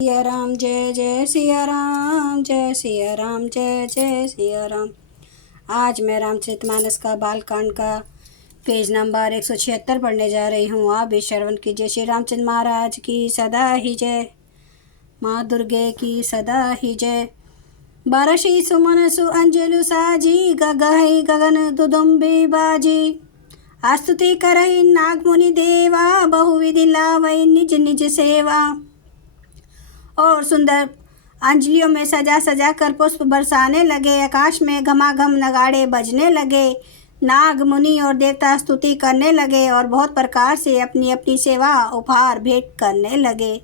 सिया राम जय जय सिया राम, जय सिया राम जय जय सिया राम। आज मैं रामचरितमानस का बालकांड का पेज नंबर 176 पढ़ने जा रही हूँ। आप भी श्रवण कीजिए। श्री रामचंद्र महाराज की सदा ही जय, माँ दुर्गे की सदा ही जय। बरसी सुमन सु अंजलु साजी, गगहि गगन दुदुम्बी बाजी। आस्तुति करहि नाग मुनि देवा, बहुविधि लावै निज निज सेवा। और सुंदर अंजलियों में सजा सजा कर पुष्प बरसाने लगे। आकाश में घमाघम नगाड़े बजने लगे। नाग मुनि और देवता स्तुति करने लगे और बहुत प्रकार से अपनी अपनी सेवा उपहार भेंट करने लगे।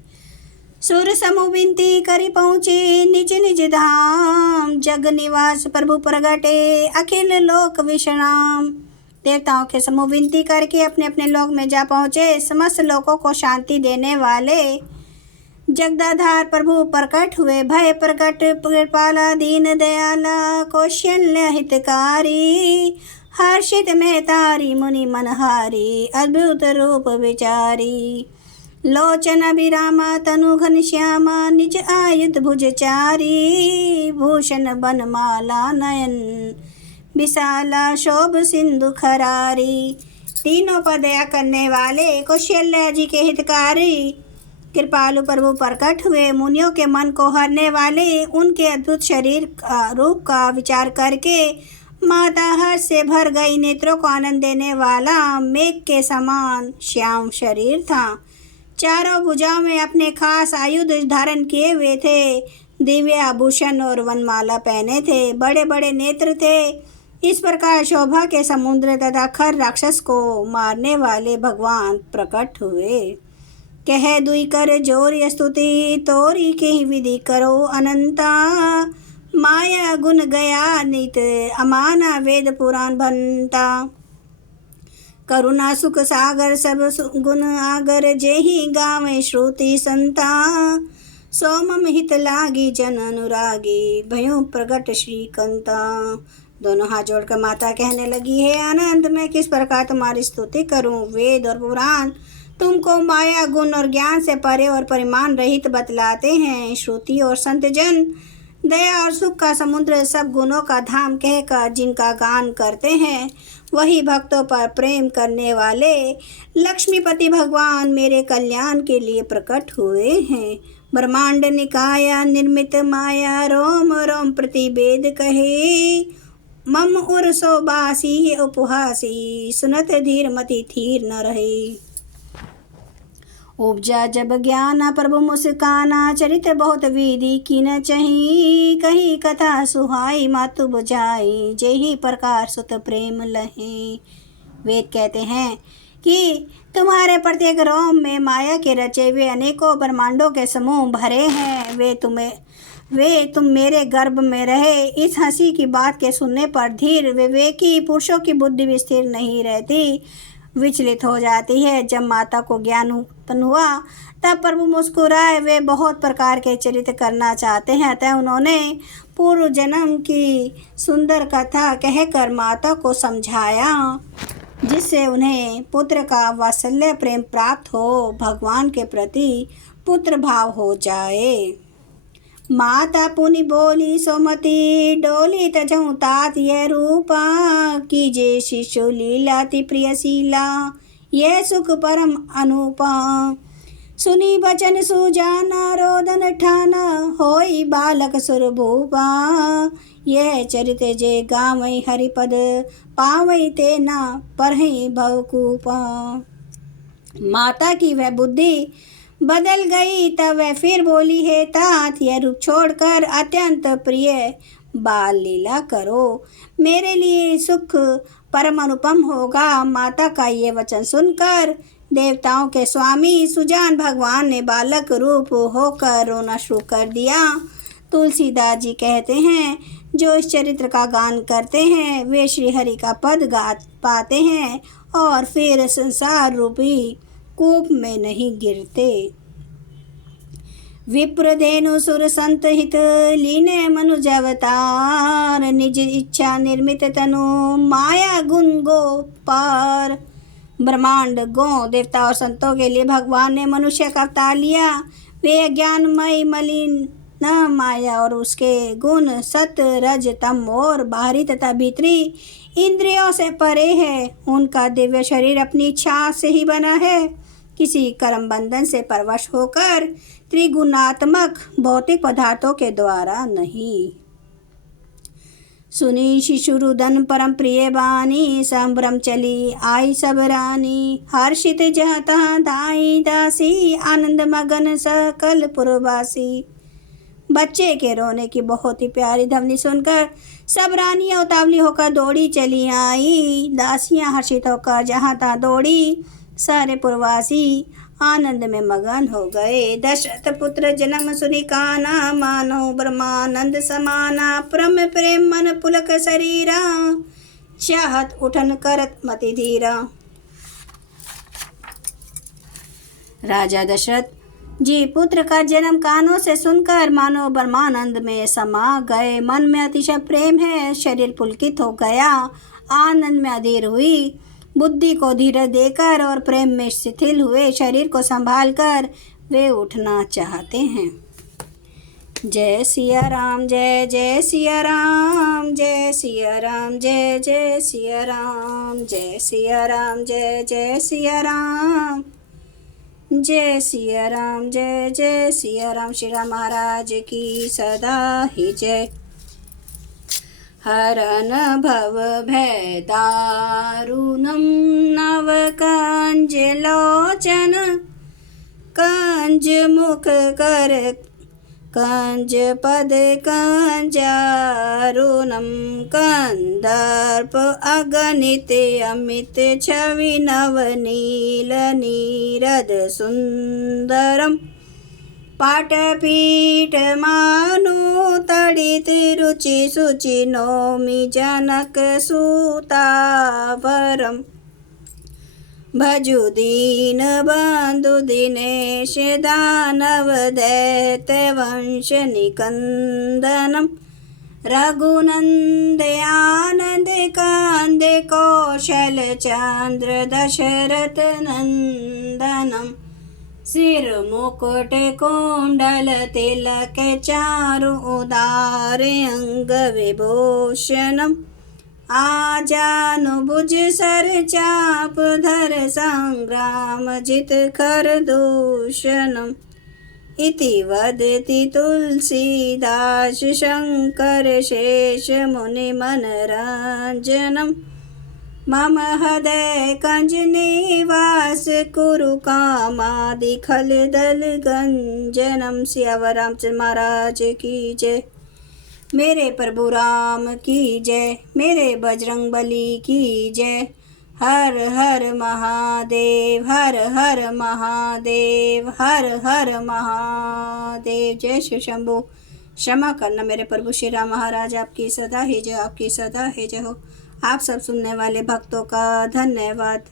सुर समूह विनती करी पहुँचे निज निज धाम, जग निवास प्रभु प्रगटे अखिल लोक विश्राम। देवताओं के समूह विनती करके अपने अपने लोक में जा पहुँचे। समस्त लोकों को शांति देने वाले जगदाधार प्रभु प्रकट हुए। भय प्रकट कृपाला दीन दयाला, कौशल्य हितकारी। हर्षित में तारी मुनि मनहारी, अद्भुत रूप विचारी। लोचन अभिरामा तनु घनश्यामा, निज आयुध भुजचारी। भूषण बनमाला नयन विशाला, शोभ सिंधु खरारी। तीनों पर दया करने वाले कौशल्या जी के हितकारी कृपालु प्रभु प्रकट हुए। मुनियों के मन को हरने वाले उनके अद्भुत शरीर रूप का विचार करके माता हर्ष से भर गई। नेत्रों को आनंद देने वाला मेघ के समान श्याम शरीर था। चारों भुजाओं में अपने खास आयुध धारण किए हुए थे। दिव्य आभूषण और वनमाला पहने थे। बड़े बड़े नेत्र थे। इस प्रकार शोभा के समुद्र तथा खर राक्षस को मारने वाले भगवान प्रकट हुए। कह दुई कर जोर स्तुति, तोरी के ही विधि करो अनंता। माया गुण गया नित, अमाना वेद पुराण बनता। करुणा सुख सागर सब गुण आगर, जेहि गावे श्रुति संता। सोमम हित लागी जन अनुरागी, भयो प्रगट श्रीकंता। दोनों हाथ जोड़कर माता कहने लगी, हे आनंद, मैं किस प्रकार तुम्हारी स्तुति करूं। वेद और पुराण तुमको माया गुण और ज्ञान से परे और परिमाण रहित बतलाते हैं। श्रुति और संत जन दया और सुख का समुद्र, सब गुणों का धाम कहकर जिनका गान करते हैं, वही भक्तों पर प्रेम करने वाले लक्ष्मीपति भगवान मेरे कल्याण के लिए प्रकट हुए हैं। ब्रह्मांड निकाया निर्मित माया, रोम रोम प्रतिवेद कहे। मम उर सोबासी उपहासी, सुनत धीर मति थीर न रहे। उपजा जब ज्ञान प्रभु मुस्काना, चरित बहुत विधि की न चही। कही कथा सुहाई मातु बुझाई, जेहि प्रकार सुत प्रेम लहे। वेद कहते हैं कि तुम्हारे प्रत्येक रोम में माया के रचे हुए अनेकों ब्रह्मांडों के समूह भरे हैं। वे तुम मेरे गर्भ में रहे। इस हंसी की बात के सुनने पर धीर विवेकी पुरुषों की बुद्धि भी स्थिर नहीं रहती, विचलित हो जाती है। जब माता को ज्ञान उत्पन्न हुआ तब प्रभु मुस्कुराए। वे बहुत प्रकार के चरित्र करना चाहते हैं, अतः उन्होंने पूर्व जन्म की सुंदर कथा कहकर माता को समझाया, जिससे उन्हें पुत्र का वात्सल्य प्रेम प्राप्त हो, भगवान के प्रति पुत्र भाव हो जाए। माता पुनि बोली सोमती, डोली तजहु तात यह रूपा। कीजे शिशु लीलाति प्रियशीला, यह सुख परम अनुपा। सुनी बचन सुजाना, रोदन ठाना, होई बालक सुरभूपा। यह चरित जे गावई हरिपद, पावई ते ना परहि भवकूपा। माता की वह बुद्धि बदल गई, तब वह फिर बोली, हे तात, यह रूप छोड़कर अत्यंत प्रिय बाल लीला करो। मेरे लिए सुख परम अनुपम होगा। माता का ये वचन सुनकर देवताओं के स्वामी सुजान भगवान ने बालक रूप होकर रोना शुरू कर दिया। तुलसीदास जी कहते हैं, जो इस चरित्र का गान करते हैं वे श्री हरि का पद गा पाते हैं और फिर संसार रूपी कूप में नहीं गिरते। विप्र धेनु सुर संत हित, लीने मनुज अवतार। निज इच्छा निर्मित तनु, माया गुण गोपार। ब्रह्मांड गौ देवता और संतों के लिए भगवान ने मनुष्य का अवतार लिया। वे ज्ञानमय मलिन न माया और उसके गुण सत रज तम और बाहरी तथा भीतरी इंद्रियों से परे है। उनका दिव्य शरीर अपनी इच्छा से ही बना है, किसी कर्म बंधन से परवश होकर त्रिगुणात्मक भौतिक पदार्थों के द्वारा नहीं। सुनी शिशुरुदन परम प्रिय बानी, संभ्रम चली आई सब रानी। हर्षित जहाँ तहाँ धाई दासी, आनंद मगन सकल पुरवासी। बच्चे के रोने की बहुत ही प्यारी ध्वनि सुनकर सब रानियां उतावली होकर दौड़ी चली आई। दासियां हर्षित होकर जहाँ तहाँ दौड़ी, सारे पुरवासी आनंद में मगन हो गए। दशरथ पुत्र जन्म सुनि काना, मानो ब्रह्मानंद समाना। परम प्रेम मन पुलक शरीरा, चाहत उठन करत मति धीरा। राजा दशरथ जी पुत्र का जन्म कानों से सुनकर मानो ब्रह्मानंद में समा गए। मन में अतिशय प्रेम है, शरीर पुलकित हो गया, आनंद में अधीर हुई। बुद्धि को धीरज देकर और प्रेम में शिथिल हुए शरीर को संभालकर वे उठना चाहते हैं। जय सिया राम, जय जय सिया राम, जय सिया राम, जय जय सिया राम, जय सिया राम, जय जय सिया राम, जय सिया राम, जय जय सिया राम। श्री राम महाराज की सदा ही जय। हरन भव भय दारुणं नव कंज लोचन, कंज मुख कर कंज पद कंजारुणं, कंदर्प अगणित अमित छवि नवनील नीरद सुंदरम। पाटपीठ मानु तड़ित रुचि सुचि नौमि जनक सुतावरम। भजु दीन बंधु दिनेश दानव दैत्य वंश निकंदनम। रघुनंद आनंद कांद कौशल चंद्र दशरथ नंदनम। सिर मुकुट कुंडल तिलक चारु उदार अंग विभूषणम। आजानुभुज सर चाप धर संग्राम जित कर दूषणम। इति वदति तुलसीदास शंकर शेष मुनि मनरंजनम। मम हृदय कंज निवास कुरु कामादि खल दल गंजनम। सियावर रामचंद्र महाराज की जय। मेरे प्रभु राम की जय, मेरे बजरंग बली की जय। हर हर महादेव, हर हर महादेव, हर हर महादेव। जय शिव शंभु। क्षमा करना मेरे प्रभु श्री राम महाराज, आपकी सदा ही जय, आपकी सदा ही जय हो। आप सब सुनने वाले भक्तों का धन्यवाद।